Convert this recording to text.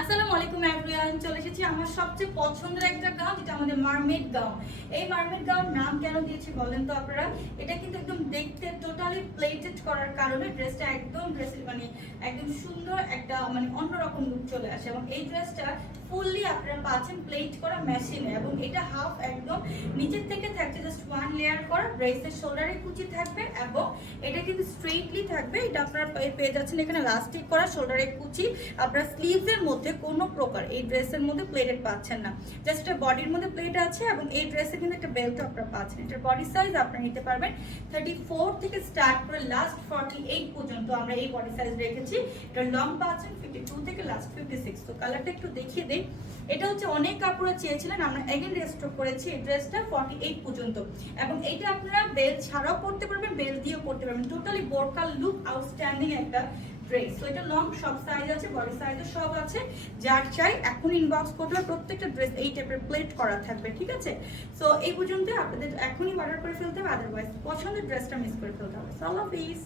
আসসালামু আলাইকুম এভরিওয়ান, চলে এসেছি আমার সবচেয়ে পছন্দের একটা গাউন, যেটা আমাদের মারমেড গাউন। এই মারমেড গাউন নাম কেন দিয়েছি বলেন তো আপনারা? এটা কিন্তু একদম দেখতে টোটালি প্লেটেড করার কারণে ড্রেসটা একদম একদম সুন্দর একটা অন্যরকম লুক চলে আসে। এবং এই ড্রেসটা ফুললি আপনারা পাচ্ছেন প্লেট করা মেশিনে, এবং এটা হাফ একদম নিচের থেকে থাকছে জাস্ট ওয়ান লেয়ার করা, ব্রেসের শোল্ডারে কুচি থাকবে এবং এটা কিন্তু স্ট্রেইটলি থাকবে। এটা আপনারা পেয়ে যাচ্ছেন এখানে লাস্টিক করা শোল্ডারে কুচি। আপনারা স্লিভসের মধ্যে কোনো প্রকার এই ড্রেসের মধ্যে প্লেটেড পাচ্ছেন না, জাস্ট এটা বডির মধ্যে প্লেট আছে। এবং এই ড্রেসে কিন্তু একটা বেল্ট আপনারা পাচ্ছেন। এটার বডি সাইজ আপনারা নিতে পারবেন 34 থেকে স্টার্ট করে লাস্ট 48 পর্যন্ত আমরা এই বডি সাইজ রেখেছি। এটার লং পাচ্ছেন 52 থেকে লাস্ট 56। তো কালারটা একটু দেখিয়ে দিই। এটা হচ্ছে অনেক কাপড়ে চেয়েছিলেন, আমরা এগেন রেস্টক করেছি এই ড্রেসটা 48 পর্যন্ত। এবং এইটা আপনারা বেল্ট ছাড়াও পরতে পারবেন, বেল্ট দিয়েও পরতে পারবেন। টোটালি বোরকা লুক আউটস্ট্যান্ডিং একটা ড্রেস। তো এটা লং সব সাইজ আছে, বডি সাইজও সব আছে। যার চাই এখন ইনবক্স করতে হবে। প্রত্যেকটা ড্রেস এই টাইপের প্লেট করা থাকবে, ঠিক আছে? সো এই পর্যন্ত আপনাদের এখনই অর্ডার করে ফেলতে হবে, আদারওয়াইজ পছন্দের ড্রেসটা মিস করে ফেলতে হবে। সো আল্লাহ হাফিজ।